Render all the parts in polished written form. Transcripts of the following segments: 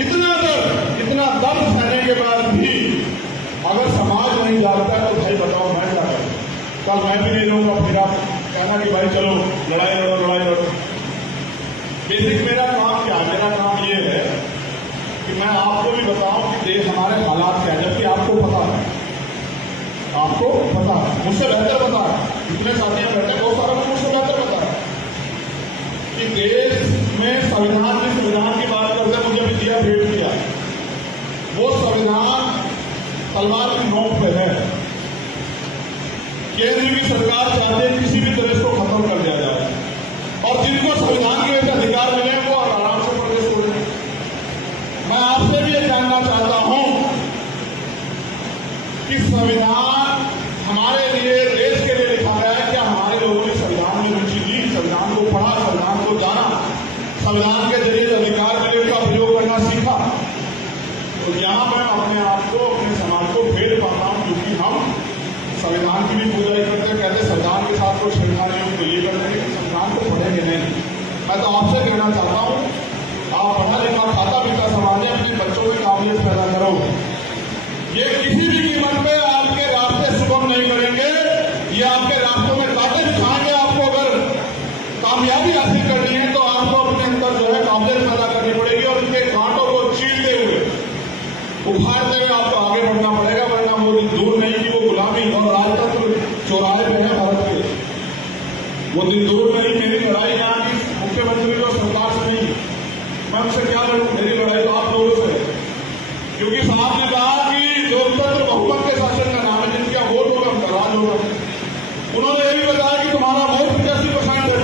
इतना दर्द सहने के बाद भी अगर समाज नहीं जागता है तो भाई बताओ मैं क्या करूं? कल मैं भी नहीं रहूंगा, फिर आप कहना कि भाई चलो लड़ाई लड़ो। बेसिक मेरा काम क्या? मेरा काम ये है कि मैं आपको भी बताऊं कि देश हमारे हालात क्या है, जबकि आपको पता है, मुझसे बेहतर पता है। जितने साथियां बैठे हैं बहुत सारा मुझसे बेहतर पता है कि देश में संविधान की बात करते मुझे भी दिया भेंट किया, वो संविधान तलवार की नोक पे है। केंद्र की सरकार चाहती है किसी भी तरह को खत्म कर दिया जाए, और जिनको संविधान के वजह अधिकार मिले वो आराम से प्रदेश हो जाए। मैं आपसे भी ये जानना चाहता हूं कि संविधान हमारे लिए, देश के लिए लिखा गया है, क्या हमारे लोगों ने संविधान में रुचि ली, संविधान को पढ़ा, संविधान को जाना, संविधान के जरिए अधिकार मिले का प्रयोग करना सीखा? तो यहां मैं अपने आप को, अपने समाज को भेद पाता हूं, क्योंकि हम संविधान की भी पूजा करते हैं, कहते संविधान के साथ कुछ छेड़खानी तो ये करते हैं कि संविधान को पढ़ेंगे नहीं। मैं तो आपसे कहना चाहता हूं, आप पढ़ा लिखा खाता पीता समाज है, अपने बच्चों की काबिलियत पैदा करो। ये किसी भी कीमत पे आपके रास्ते सुगम नहीं करेंगे, ये आपके रास्तों में कांटे दिखाएंगे। आपको अगर कामयाबी हासिल करनी है तो आपको अपने अंदर जो है काबिलियत पैदा करनी पड़ेगी, और उनके कांटों को चीरते हुए, उखाड़ते हुए आपको आगे बढ़ना पड़ेगा, वरना वो दिन दूर नहीं कि वो गुलामी और राजतंत्र चौराहे पे है भारत के। वो दिन दूर नहीं। मेरी लड़ाई यहाँ की मुख्यमंत्री और सरकार से नहीं, मैं उनसे क्या लड़ूं? मेरी लड़ाई तो आप लोगों से, क्योंकि साहब ने कहा कि लोकतंत्र बहुमत के शासन का नाम है, जिनका वोट होगा उनका राज होगा। उन्होंने ये भी बताया कि तुम्हारा वोट 85% है,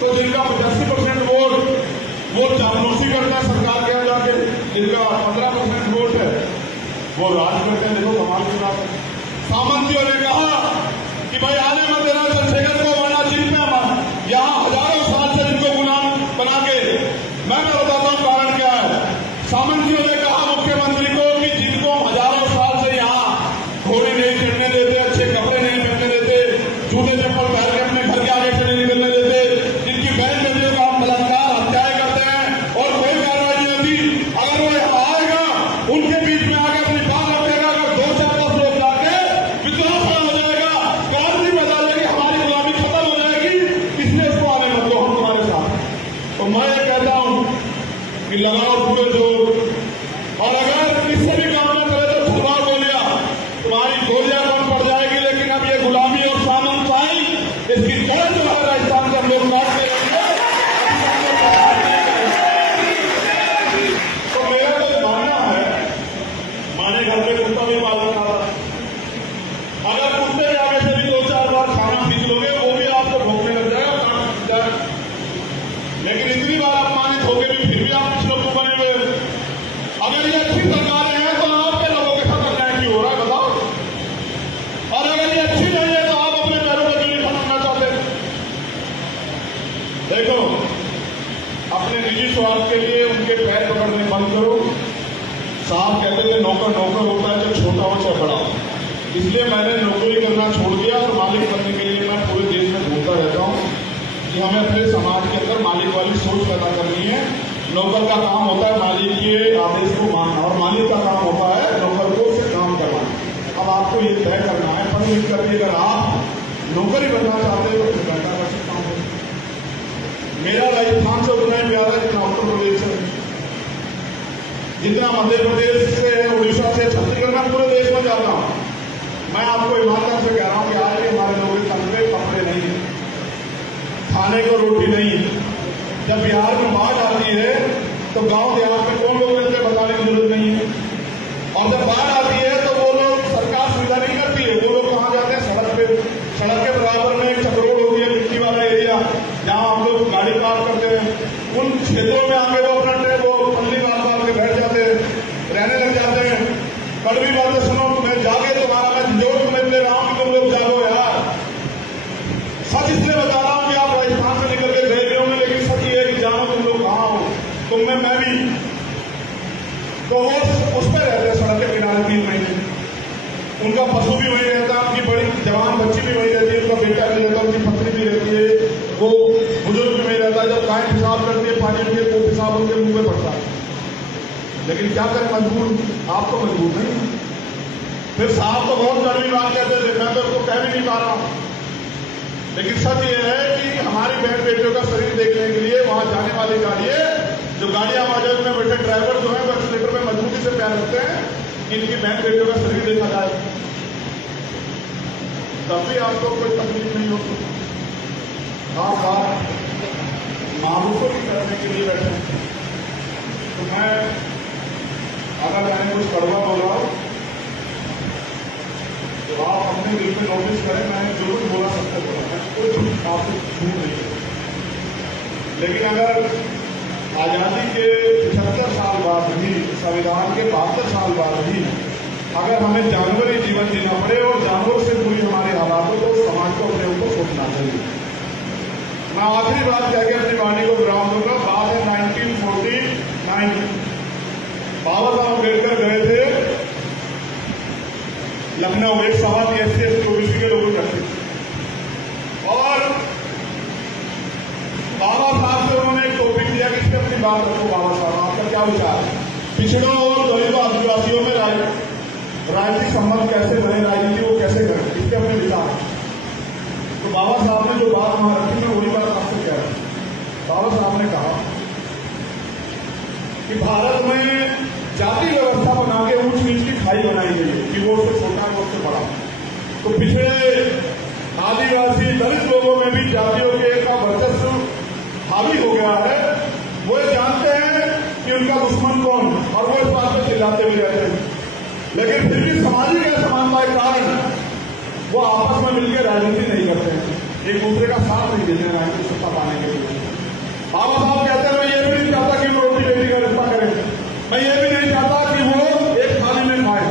तो जिनका 85% वोट चापलूसी करता है सरकार के यहाँ जाके, जिनका 15% वोट है वो राज करते हैं। देखो कमाल की बात है। सामंतियों ने कहा कि भाई आने मत देना चंद्रशेखर को, वरना जिनमें यहाँ हजारों साल से जिनको गुलाम बना के, मैं बताता हूँ कारण क्या है। सामंतियों ने कहा मुख्यमंत्री को कि जिनको हजारों साल से यहाँ घोड़े नहीं चढ़ने देते, अच्छे कपड़े नहीं पहनने देते, जूते चप्पल पहन के अपने घर के आगे से नहीं निकलने देते, जिनकी बहन बेटियों का बलात्कार हत्याएं करते हैं और कोई कार्रवाई नहीं होती, अगर वो यहाँ आएगा उनके बीच में आके अपनी बात रखेगा, अगर 2-4-10 लोग जाके विद्रोह खड़ा हो जाएगा, कौन भी बता जाएगी, हमारी गुलामी खत्म हो जाएगी, इसलिए उसको आने मत दो, हम तुम्हारे साथ। तो मैं ये कहता हूं कि लगाओ पूरे जोर, और अगर इससे भी काम न करे तो छुड़वा गोलियां, तुम्हारी गोलियां कम पड़ जाएगी। लेकिन अब ये गुलामी और सामंतशाही, इसकी जड़ जो है राजस्थान से हम लोग काट के तो मेरा तो मानना है, माने घर पे कुत्ता भी पाल रखा था, अगर कुत्ते के आगे से भी 2-4 बार खाना पीस लोगे वो भी आपको भोंकने लग जाएगा, काट जाएगा। लेकिन इतनी बार अपमानित हो गए भी फिर भी आप कुछ लोग बने हुए। अगर ये अच्छी सरकारें हैं तो आपके लोगों के साथ अन्याय क्यों हो रहा है बताओ? और अगर ये अच्छी नहीं है तो आप अपने पैरों पर क्यों नहीं फंसना चाहते? देखो, अपने निजी स्वार्थ के लिए उनके पैर पकड़ने बंद करो। साहब कहते थे नौकर नौकर होता है, चाहे छोटा हो चाहे बड़ा हो। इसलिए मैंने नौकरी करना छोड़ दिया और मालिक बनने के लिए मैं पूरे देश में घूमता रहता हूँ कि हमें अपने समाज के अंदर मालिक वाली सोच पैदा करनी है। नौकर का काम होता है मालिक के आदेश को मानना, और मालिक का काम होता है नौकर को उससे काम करवाना। अब आपको ये तय करना है, पढ़ लिख करके अगर आप नौकरी बनना चाहते हो तो फिर बैठा कर सकता हूँ। मेरा राजस्थान से उतना ही प्यार है जितना उत्तर प्रदेश से, जितना मध्य प्रदेश से, उड़ीसा से, छत्तीसगढ़ में पूरे देश में जाता हूँ। मैं आपको ईमानदार से कह रहा हूँ कि आज भी हमारे लोगों के तन पे कपड़े नहीं है, खाने को रोटी नहीं है। जब बिहार में बाढ़ आती है तो गांव देहात में कौन लोग रहते हैं बताने की जरूरत नहीं है, और जब बाढ़ आती है तो वो लोग, सरकार सुविधा नहीं करती है, वो लोग कहाँ जाते हैं? सड़क पे। सड़क के बराबर में एक चक्रोड होती है, मिट्टी वाला एरिया, जहाँ हम लोग गाड़ी पार करते हैं। उन क्षेत्रों में आके वो अपना वो पल्ली बार के बैठ जाते हैं, रहने लग जाते हैं। कड़वी बातें सुनो, तुम्हें जागे तुम्हारा मैं जोर तुम्हें ले रहा हूँ कि तुम लोग जागो यार। सच इसलिए बता रहा हूँ कि आप राजस्थान से निकल के गए होंगे, लेकिन सच ये है कि जानो तुम लोग कहाँ हो, तुम में मैं भी। तो वो उस पर रहते हैं सड़क के किनारे 3 महीने, उनका पशु भी वही रहता है, उनकी बड़ी जवान बच्ची भी वही रहती है, उनका बेटा भी रहता है, उनकी पत्नी भी रहती है, वो बुजुर्ग भी वही रहता है। जब गाय पेशाब करती है पानी में तो पेशाब उनके मुंह में पड़ता है। लेकिन क्या करें, मजबूर, आप तो मजबूर नहीं। फिर साहब तो बहुत कड़वी बात कहते थे, मैं तो उसको कह भी नहीं पा रहा हूं, लेकिन सच ये है कि हमारी बहन बेटियों का शरीर देखने के लिए वहां जाने वाली गाड़ी है, जो गाड़ियां मौजूद में बैठे ड्राइवर जो है वो एक्सीलेटर में मजबूती से पैर रखते हैं कि इनकी बहन बेटियों का शरीर देखा जाए, तब भी आपको कोई तकलीफ नहीं होती। आप बात मारूफों की करने के लिए बैठे, तो मैं अगर मैंने कुछ कड़वा बोला तो आप अपने दिल में नोटिस करें, मैंने जो कुछ बोला सबको बोला, मैं कुछ आपको झूठ नहीं है। लेकिन अगर आज़ादी के 75 साल बाद भी, संविधान के 72 साल बाद भी अगर हमें जानवरी जीवन जीना पड़े और जानवरों से पूरी हमारी हालात हो, तो समाज को अपने ऊपर सोचना चाहिए। मैं आखिरी बात कह के अपनी वाणी को विराम दूंगा। बात है 1949, बाबा साहब अम्बेडकर गए थे लखनऊ, एक सभा थी SC/ST OBC के लोगों की, और बाबा साहब से उन्होंने एक टॉपिक दिया कि इसमें अपनी बात रखो, बाबा साहब आपका क्या विचार है, पिछड़ों और दलित आदिवासियों में राजनीतिक संबंध कैसे बने, राजनीति वो कैसे करें, इसके अपने विचार। तो बाबा साहब ने जो बात वहां रखी, मैं वही बात आपसे कह रहा हूं। बाबा साहब ने कहा कि भारत में जाति व्यवस्था बना के ऊंच नीच की खाई बनाई गई है कि वो उससे छोटा वो उससे बड़ा। तो पिछड़े आदिवासी दलित लोगों में भी जातियों के का वर्चस्व हावी हो गया है। वो जानते हैं कि उनका दुश्मन कौन, और वो इस बात पर चिल्लाते भी रहते हैं, लेकिन फिर भी सामाजिक असमानता के कारण वो आपस में मिलकर राजनीति नहीं करते हैं, एक दूसरे का साथ नहीं देते हैं राजनीतिक सत्ता पाने के लिए। बाबा साहब कहते हैं मैं ये भी नहीं चाहता कि वो रोटी बेटी का रिश्ता करें, मैं ये भी नहीं चाहता कि वो एक थाली में खाए,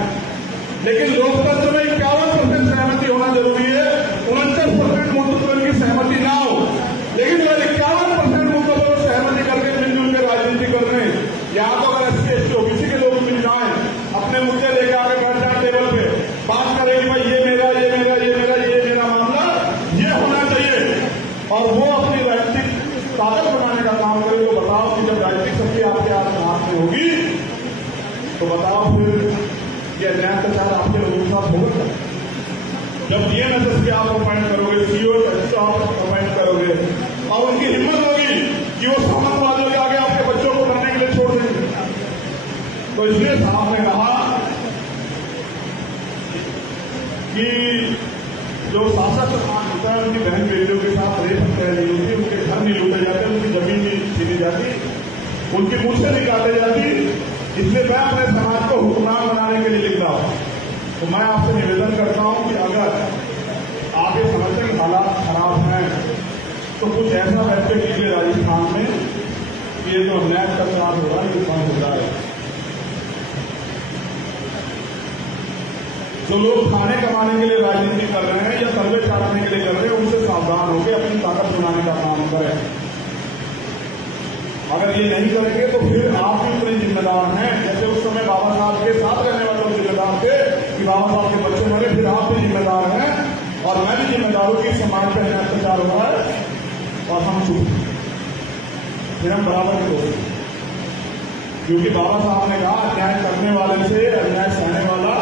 लेकिन लोकतंत्र में 51% सहमति होना जरूरी है। 49% मुद्दों पर उनकी सहमति ना हो, लेकिन अगर 51% मुद्दों पर सहमति करके मिलजुल के राजनीति कर रहे हैं, या तो अगर SC/ST OBC के लोग मिल जाए, अपने मुद्दे लेकर आगे बैठ जाए टेबल पे, बात करें कि भाई ये मेरा ये मेरा ये मेरा ये मेरा मामला ये होना चाहिए, और वो अपनी राजनीतिक ताकत बनाने का काम करे, तो बताओ कि जब राजनीतिक शक्ति आपके हाथ में होगी तो बताओ फिर ये अन्याय अत्याचार आपके लोगों के साथ होगा। जब DNSS आप अपॉइंट करोगे, CO आप अपॉइंट करोगे, और उनकी हिम्मत होगी कि वो सामंतवादियों के आगे आपके बच्चों को पढ़ने के लिए छोड़ देंगे। तो इसलिए साहब ने कहा कि जो शासक होता है उनकी बहन बेटियों के साथ रेप हत्या नहीं होती, उनके घर नहीं लूटे जाते, उनकी जमीन नहीं छीनी जाती, उनकी मूछें नहीं काटे जाती। इसलिए मैं अपने समाज को हुक्मरान बनाने के लिए लिख रहा हूं। तो मैं आपसे निवेदन करता हूं कि अगर आपके समझते कि हालात खराब हैं तो कुछ ऐसा व्यक्ति कीजिए राजस्थान में कि ये जो अन्याय का साथ हो रहा है ये बंद हो जाए। जो लोग खाने कमाने के लिए राजनीति कर रहे हैं या सर्वे काटने के लिए कर रहे हैं, उनसे सावधान होकर अपनी ताकत बनाने का काम करें। अगर ये नहीं करेंगे तो फिर आप भी उतने जिम्मेदार हैं, जैसे उस समय बाबा साहब के साथ रहने वाले लोग जिम्मेदार थे कि बाबा साहब के बच्चे मरे, फिर आप भी जिम्मेदार हैं, और मैं भी जिम्मेदार हूं कि समाज पर अत्याचार हो रहा है और हम चुप, फिर हम बराबर के दोस्त, क्योंकि बाबा साहब ने कहा अन्याय करने वाले से अन्याय सहने वाला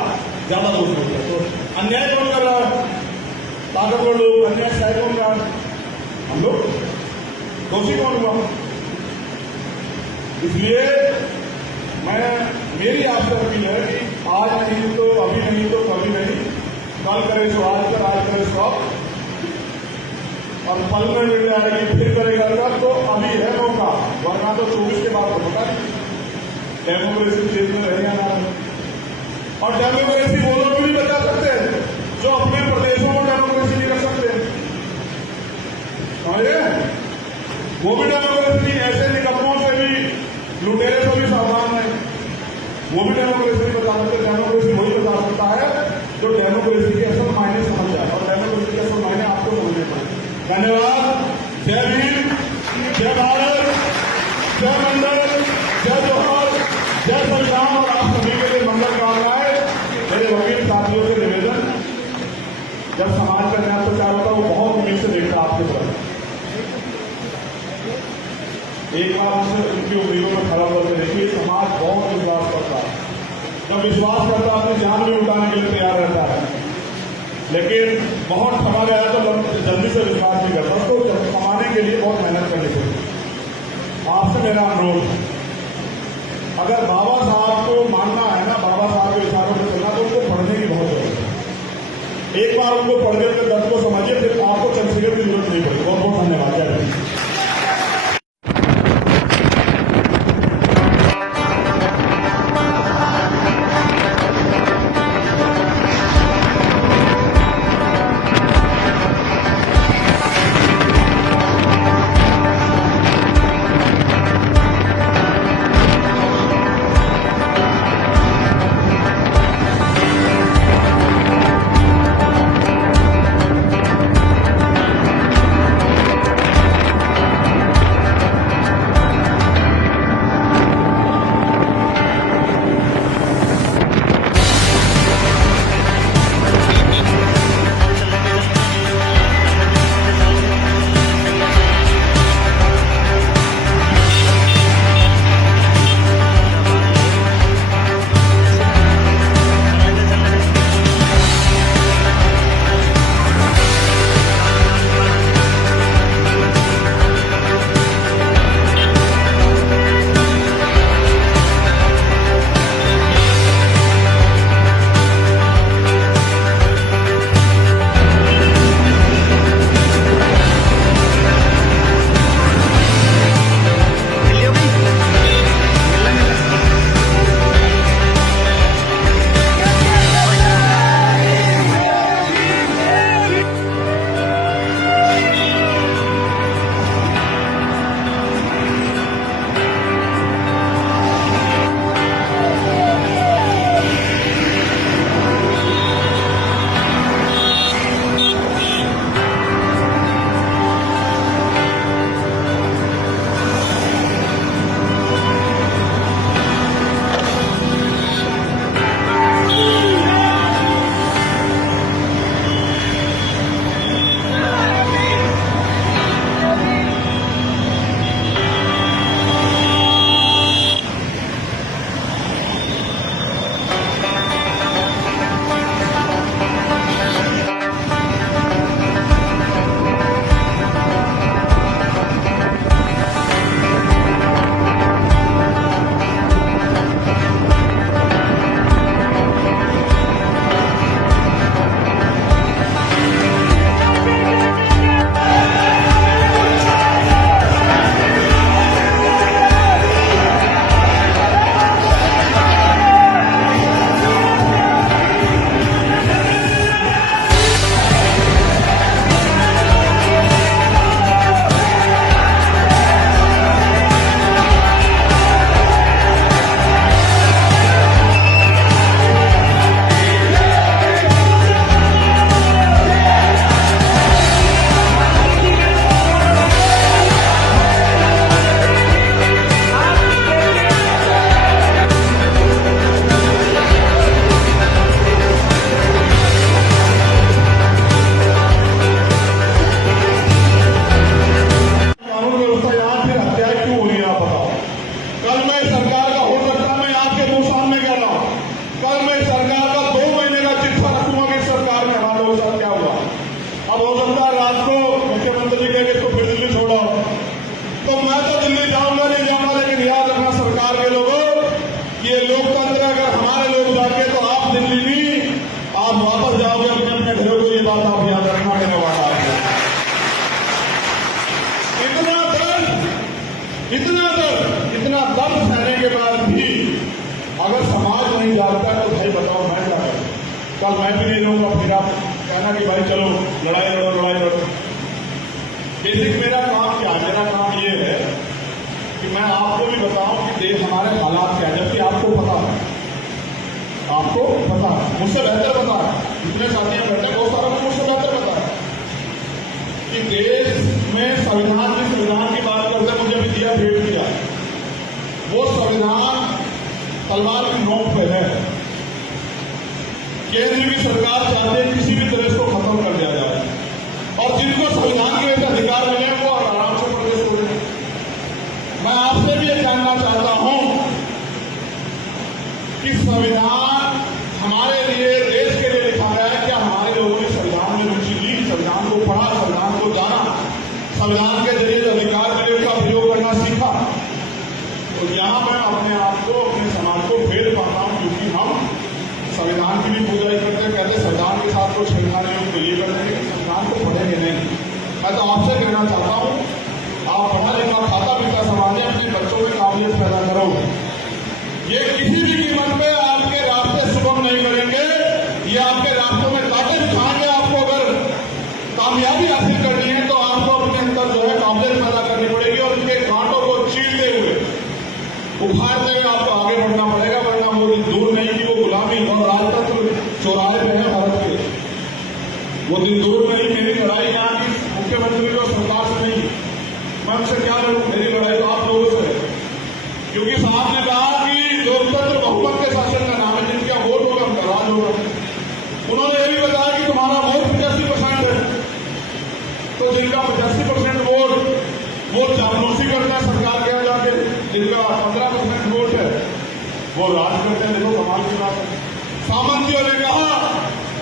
ज्यादा दोस्त होता है। तो अन्याय कौन कर रहा है? ताकतवर लोग। अन्याय सह कौन रहा है? हम लोग। दोषी कौन हुआ? इसलिए मेरी आपसे अपील है कि आज नहीं तो अभी नहीं तो कभी नहीं, कल करे सो आज कर, आज करे सो अब, और पल में मिल जाएगी फिर करेगा कर, तो अभी है मौका, वरना तो 24 के बाद तो पता नहीं डेमोक्रेसी क्षेत्र में रहेगा ना। और डेमोक्रेसी वो लोग भी नहीं बचा सकते जो अपने प्रदेशों में डेमोक्रेसी नहीं रख सकते, समझे? वो भी डेमोक्रेसी ऐसे निकम्मों से भी, लुटेरे से भी सावधान है, वो भी डेमोक्रेसी नहीं बता सकते। डेमोक्रेसी वही बता सकता है जो डेमोक्रेसी के असल मायने समझ जाए, और डेमोक्रेसी के असल मायने आपको समझने पड़े। धन्यवाद। जय भीम, जय भारत, जय मंडल, जय जोहर, जय संविधान, और आप सभी के लिए मंगल कामनाएं। मेरे वकील साथियों से निवेदन, जब समाज का न्याय प्रचार होता है वो बहुत उम्मीद से देखता है आपके तरफ, एक बार उनकी उम्मीदों में खड़ा होकर देखिए समाज बहुत जब विश्वास करता है अपनी जान भी उठाने के लिए तैयार रहता है, लेकिन बहुत थमा गया तो जल्दी से विश्वास नहीं करता। उसको कमाने के लिए बहुत मेहनत करनी पड़ती। आपसे मेरा अनुरोध है, अगर बाबा साहब को मानना है ना, बाबा साहब के विचारों पर चलना, तो उनको पढ़ने की बहुत जरूरत है। एक बार उनको पढ़ के दर्द को समझिए, फिर आपको चंद्रशेखर की जरूरत नहीं पड़ेगी। बहुत बहुत धन्यवाद। जय कल मैं भी नहीं रहूंगा, फिर आप कहना कि भाई चलो लड़ाई लड़ो। बेसिक मेरा काम क्या है? मेरा काम ये है कि मैं आपको भी बताऊं कि देश हमारे हालात क्या है, जबकि आपको पता है, मुझसे बेहतर पता है। जितने साथियों बैठे बहुत सारा मुझसे बेहतर पता है कि देश में संविधान की बात करते मुझे भी दिया भेंट किया, वो संविधान तलवार की नोक पे है। केंद्र की सरकार चाहते हैं किसी भी तरह को खत्म कर दिया जाए, और जिनको संविधान के वैसे अधिकार मिले वो आराम से प्रदेश हो रहे। मैं आपसे भी ये जानना चाहता हूं कि कि संविधान हमारे लिए, देश के लिए लिखा गया है। क्या हमारे लोगों ने संविधान में रुचि ली, संविधान को पढ़ा, संविधान को जाना, संविधान के जरिए अधिकार मिले का प्रयोग करना सीखा? तो यहाँ मैं अपने आप को, अपने समाज को भेद पाता हूँ, क्योंकि हम संविधान की भी पूजा ही करते हैं, कहते संविधान के साथ कुछ छेड़खानी हो तो ये करते हैं, संविधान को पढ़ेंगे नहीं। मैं तो आपसे कहना चाहता हूँ, आप पढ़ा लिखा खाता पीता समाज है, अपने बच्चों में काबिलियत पैदा करो। ये किसी भी कीमत पे आपके रास्ते सुगम नहीं करेंगे, ये आपके रास्तों में कांटे दिखाएंगे। आपको अगर कामयाबी हासिल करनी है तो आपको अपने अंदर जो है काबिलियत पैदा करनी पड़ेगी और उनके कांटों को चीरते हुए, उखाड़ते हुए आपको आगे बढ़ना पड़ेगा, वरना वो दिन दूर नहीं कि वो गुलामी और राजतंत्र चौराहे पे है भारत के। वो दिन दूर नहीं। मेरी लड़ाई यहाँ की मुख्यमंत्री और सरकार से नहीं, मैं उनसे क्या लड़ूं, मेरी लड़ाई तो आप लोगों से है। क्योंकि साहब ने कहा कि लोकतंत्र बहुमत के शासन का नाम है, जिनका वोट होगा उनका राज होगा। उन्होंने ये भी बताया कि तुम्हारा वोट 85% है, तो जिनका 85% वोट वो चापलूसी करता है सरकार के यहाँ जाके, जिनका 15% वोट है वो राज करते हैं। देखो कमाल की बात है। सामंतियों ने कहा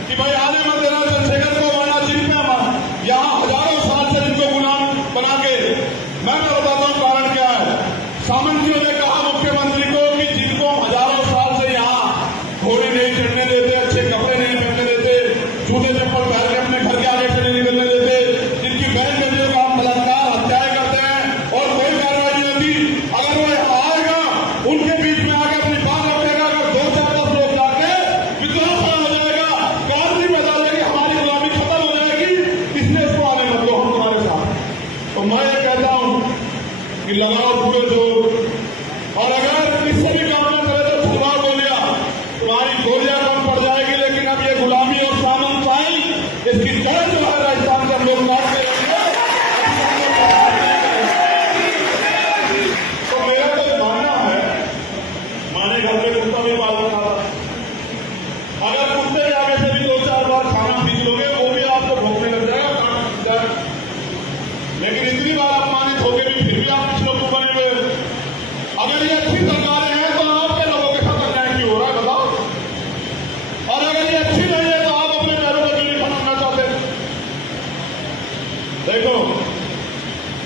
कि भाई आने मत देना चंद्रशेखर को, वरना जिनका मन यहाँ हजारों साल से इनको गुलाम बना के। मैं बताता हूँ कारण क्या है। सामंतियों ने कहा मुख्यमंत्री को कि जिनको हजारों साल से यहाँ घोड़े नहीं चढ़ने देते, अच्छे कपड़े नहीं पहनने देते, जूते चप्पल पहन के अपने घर के आगे से नहीं निकलने देते, जिनकी बहन बेटियों का बलात्कार हत्याएं करते हैं और कोई कार्रवाई नहीं होती, अगर वो आएगा उनके बीच में आके अपनी बात रखेगा, अगर 2-4-10 लोग जाके विद्रोह खड़ा हो जाएगा, क्रांति पैदा हो जाएगी, हमारी गुलामी खत्म हो जाएगी, इसलिए उसको आने मत दो, हम तुम्हारे साथ। तो मैं ये कहता हूं कि लगाओ पूरे जोर, और अगर इससे भी काम न करे तो छुड़वा गोलियां, तुम्हारी गोलियां कम पड़ जाएगी। लेकिन अब ये गुलामी और सामंतशाही, इसकी जड़ जो है राजस्थान से हम लोग काटते रहेंगे। तो मेरा तो मानना है, माने घर में कुत्ता भी पाल रखा था, अगर कुत्ते के आगे से भी 2-4 बार खाना पी लोगे वो भी आपको भोंकने लग जाएगा, खाना पीता है। लेकिन इतनी बार अपमानित होकर भी फिर भी आप कुछ लोग बने हुए। अगर ये अच्छी सरकारें हैं तो आपके लोगों के साथ अन्याय क्यों हो रहा है बताओ? और अगर ये अच्छी नहीं है तो आप अपने पैरों पर क्यों नहीं बनाना चाहते? देखो,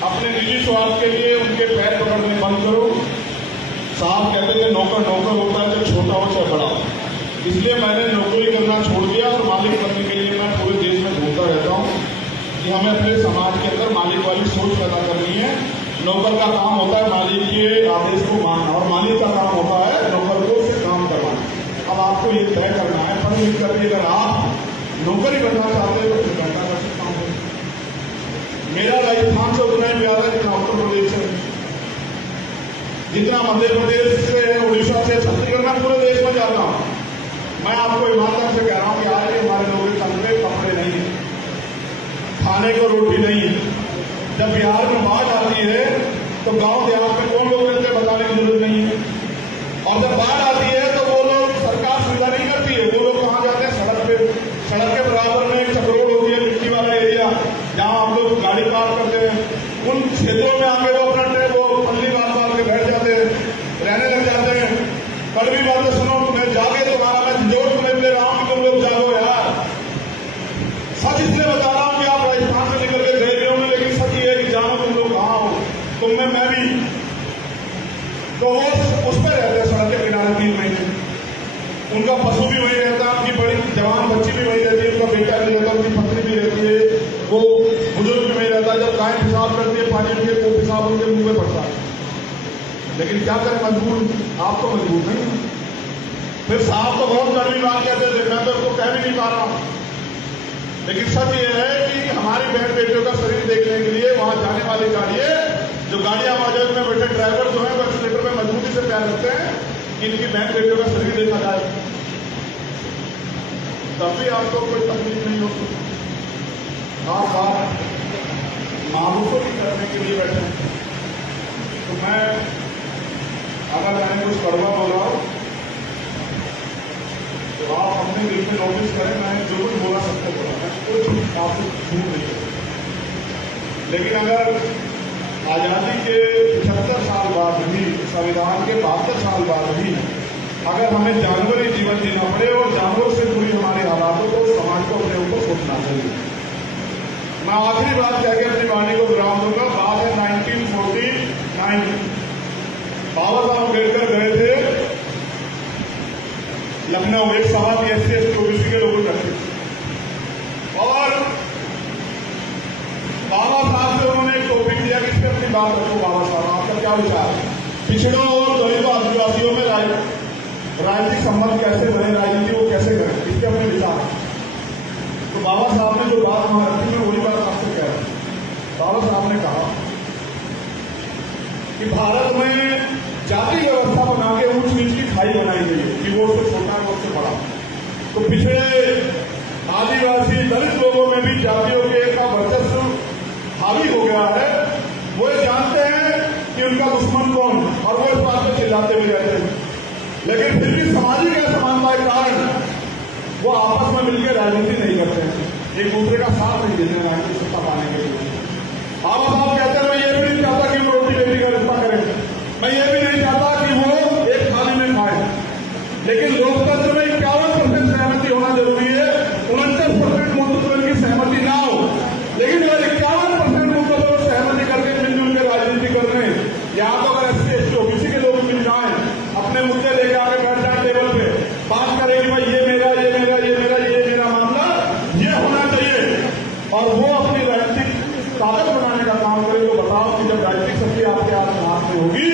अपने निजी स्वार्थ के लिए उनके पैर पकड़ने बंद करो। साहब कहते थे नौकर नौकर होता है, चाहे छोटा हो चाहे बड़ा। इसलिए मैंने नौकरी करना छोड़ दिया और मालिक बनने के लिए मैं पूरे देश में घूमता रहता हूँ कि हमें अपने समाज के अंदर मालिक वाली सोच पैदा करनी है। नौकर का काम होता है मालिक के आदेश को मानना, और मालिक का काम होता है नौकर को उससे काम करवाना। अब आपको ये तय करना है, पढ़ लिख करके अगर आप नौकरी करना चाहते हो तो फिर घंटा कर सकता हूँ। मेरा राजस्थान से उतना ही प्यार है जितना उत्तर प्रदेश से, जितना मध्य प्रदेश से, उड़ीसा से, छत्तीसगढ़ में पूरे देश में जाता हूँ। मैं आपको ईमानदारी से कह रहा हूँ कि आज हमारे लोगों के कमरे कपड़े नहीं है, खाने को रोटी नहीं है। जब बिहार में बाढ़ आती है तो गांव देहात में कौन लोग रहते हैं बताने की जरूरत नहीं है। और जब बाढ़ आती है तो वो लोग, सरकार सुविधा नहीं करती है, वो लोग कहाँ जाते हैं? सड़क पे। सड़क के बराबर में एक चक्रोड होती है, मिट्टी वाला एरिया, जहाँ हम लोग गाड़ी पार करते हैं। उन क्षेत्रों में आके वो अपना वो पल्ली बांध के बैठ जाते हैं, रहने लग जाते हैं। कड़वी बातें सुनो, तुम्हें जागे तुम्हारा मैं जोर तुम्हें ले रहा हूँ कि तुम लोग जागो यार। सच इसलिए बता रहा हूँ कि आप राजस्थान से निकल के गए हो, लेकिन सच ये है कि जानो तुम लोग कहाँ हो। तुम में मैं भी, तो वो उस पर रहते हैं सड़क के किनारे 3 महीने। उनका पशु भी वही रहता है, उनकी बड़ी जवान बच्ची भी वही रहती है, उनका बेटा भी रहता है, उनकी पत्नी भी रहती है, वो बुजुर्ग भी वही रहता है। जब गाय पेशाब करती है पानी के, वो पेशाब उनके मुंह में पड़ता है। लेकिन क्या करें, मजबूर। आप तो मजबूर नहीं। फिर साहब तो बहुत कड़वी बात कहते थे, मैं तो उसको कह भी नहीं पा रहा हूं। लेकिन सच ये है कि हमारी बहन बेटियों का शरीर देखने के लिए वहां जाने वाली गाड़ियां, जो गाड़ियां मौजूद में बैठे ड्राइवर जो है वो एक्सीलेटर में मजबूती से पैर रखते हैं कि इनकी बहन बेटियों का शरीर देखा जाए, तब भी आपको कोई तकलीफ नहीं होती। आप बात मामूलों की करने के लिए बैठे। तो मैं, अगर मैंने कुछ कड़वा बोला तो आप अपने दिल में नोटिस करें, मैंने जो कुछ बोला सबको बोला, मैं कुछ आपको झूठ नहीं कहता। लेकिन अगर आज़ादी के 75 साल बाद भी, संविधान के 72 साल बाद भी अगर हमें जानवरी जीवन जीना पड़े और जानवरों से जुड़ी हमारी हालातों को समाज को अपने ऊपर सोचना चाहिए। मैं आखिरी बात कह के अपनी वाणी को विराम दूंगा। बात है 1949 बाबा साहब अम्बेडकर गए थे लखनऊ, एक सभा थी SC ST OBC के लोगों रखे और बाबा साहब से उन्होंने एक टॉपिक दिया कि इस पर अपनी बात रखो। बाबा साहब आपका क्या विचार, पिछड़ों और दलितों आदिवासियों में राजनीतिक संबंध कैसे बने, राजनीति वो कैसे करें, इसके अपने विचार। तो बाबा साहब ने जो बात वहां रखी, मैं वही बात आपसे कह रहा हूं। बाबा साहब ने कहा कि भारत में जाति व्यवस्था बना के ऊंच नीच की खाई बनाई गई है कि वो उससे छोटा है वो उससे बड़ा। तो पिछड़े आदिवासी दलित लोगों में भी जातियों के का वर्चस्व हावी हो गया है। वो ये जानते हैं कि उनका दुश्मन कौन, और वो इस बात पर चिल्लाते भी रहते हैं, लेकिन फिर भी सामाजिक असमानता के कारण वो आपस में मिलकर राजनीति नहीं करते हैं, एक दूसरे का साथ नहीं देते हैं राजनीतिक सत्ता पाने के लिए। बाबा साहब कहते हैं मैं ये भी नहीं चाहता कि वो रोटी बेटी का रिश्ता करें, मैं ये भी नहीं चाहता कि वो एक थाली में खाए, लेकिन लोकतंत्र में 51% सहमति होना जरूरी है। 49% मुद्दों पर उनकी सहमति ना हो, लेकिन अगर 51% मुद्दों पर सहमति करके मिलजुल के राजनीति कर रहे हैं, यहाँ तो अगर SC ST OBC के लोग मिल जाए, अपने मुद्दे लेके आके बैठ जाए टेबल पे, बात करें कि भाई ये मेरा मामला ये होना चाहिए, और वो अपनी राजनीतिक ताकत बनाने का काम करे, तो बताओ कि जब राजनीतिक शक्ति आपके हाथ में होगी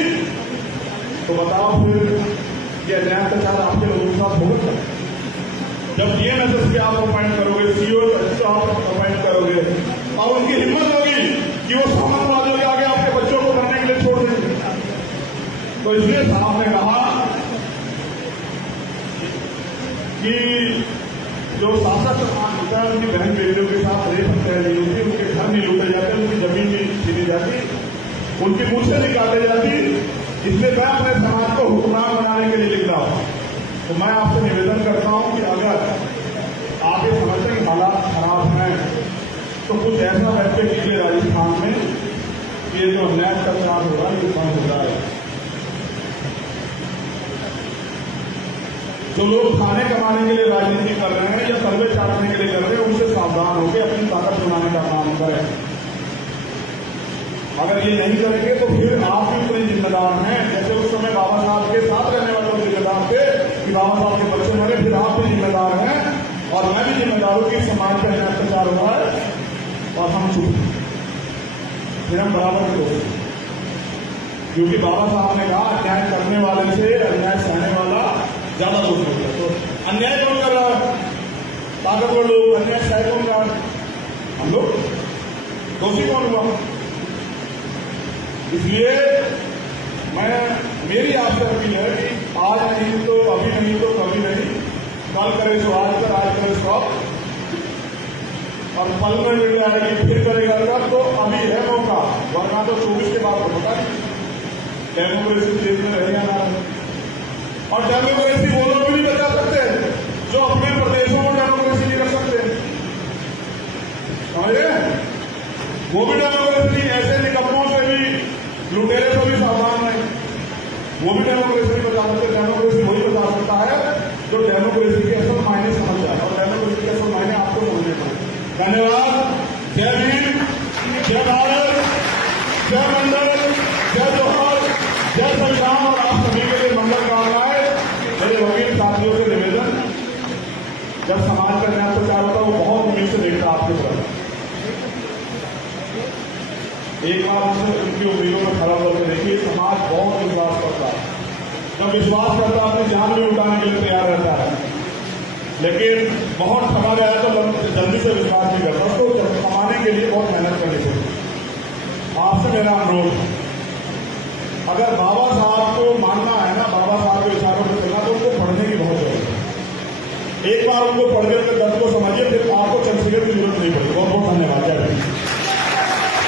तो बताओ फिर ये अन्याय अत्याचार आपके लोगों के साथ होगा। जब DNSS पे आप अपॉइंट करोगे, CO आप अपॉइंट करोगे, और उनकी हिम्मत होगी कि वो सामंतवादियों के आगे आपके बच्चों को पढ़ने के लिए छोड़ देंगे। तो इसलिए साहब ने कहा कि जो शासक होता है उनकी बहन बेटियों के साथ रेप हत्या नहीं होती, उनके घर नहीं लूटे जाते, उनकी जमीन नहीं छीनी जाती, उनकी मूछें नहीं काटे जाती। इसलिए मैं अपने समाज को हुक्मरान बनाने के लिए लिख रहा हूं। तो मैं आपसे निवेदन करता हूं कि अगर आप ये समझते हैं कि हालात खराब हैं, तो कुछ ऐसा बैठे कीजिए राजस्थान में कि ये जो अन्याय अत्याचार हो रहा है ये बंद हो रहा है। जो लोग खाने कमाने के लिए राजनीति कर रहे हैं या सर्वे चाटने के लिए कर रहे हैं, उनसे सावधान होकर अपनी ताकत बनाने का काम करें। अगर ये नहीं करेंगे तो फिर आप भी उतने जिम्मेदार हैं, जैसे उस समय बाबा साहब के साथ रहने वाले लोग जिम्मेदार थे कि बाबा साहब के बच्चे मरे, फिर आप भी जिम्मेदार हैं और मैं भी जिम्मेदार हूं कि समाज पर अत्याचार हुआ है और हम चुप, फिर हम बराबर हो, क्योंकि बाबा साहब ने कहा अन्याय करने वाले से अन्याय सहने वाला ज्यादा दोष होता है। तो अन्याय कौन कर रहा है? ताकतवर लोग। अन्याय सह कौन रहा है? हम लोग। दोषी कौन हुआ? इसलिए मेरी आपसे अपील है कि आज नहीं तो अभी नहीं तो कभी नहीं, कल करे सो आज कर, आज करे सो अब, और पल में मिल रहा है कि फिर करेगा तो अभी है मौका, वरना तो 24 के बाद होता है। डेमोक्रेसी देश में रहेगा ना, और डेमोक्रेसी वो लोग भी नहीं बचा सकते जो अपने प्रदेशों में डेमोक्रेसी नहीं रख सकते, समझे? वो भी डेमोक्रेसी ऐसे निकम्मों से भी, लुटेरे से भी सावधान है, वो भी डेमोक्रेसी नहीं बचा सकते। डेमोक्रेसी वही बचा सकता है जो डेमोक्रेसी के असल मायने समझ जाए, और डेमोक्रेसी के असल मायने आपको समझने पड़े। धन्यवाद। जय भीम, जय भारत, जय मंडल, जय जोहर, जय संविधान, और आप सभी के लिए मंगल कामनाएं। मेरे वकील साथियों से निवेदन, जब समाज का न्याय प्रचार होता है वो बहुत उम्मीद से देखता है आपकी तरफ, एक बार उनकी उम्मीदों में खड़ा होकर देखिए। समाज बहुत विश्वास करता है, जब विश्वास करता है अपनी जान भी उठाने के लिए तैयार रहता है, लेकिन बहुत ठगा गया है तो जल्दी से विश्वास नहीं करता, उसको कमाने के लिए बहुत मेहनत करनी पड़ती। आपसे मेरा अनुरोध, अगर बाबा साहब को मानना है ना, बाबा साहब के विचारों पर चलना, तो उनको पढ़ने की बहुत जरूरत है। एक बार उनको पढ़ने के दर्द को समझिए, फिर आपको चंद्रशेखर की जरूरत नहीं पड़ेगी। बहुत बहुत धन्यवाद।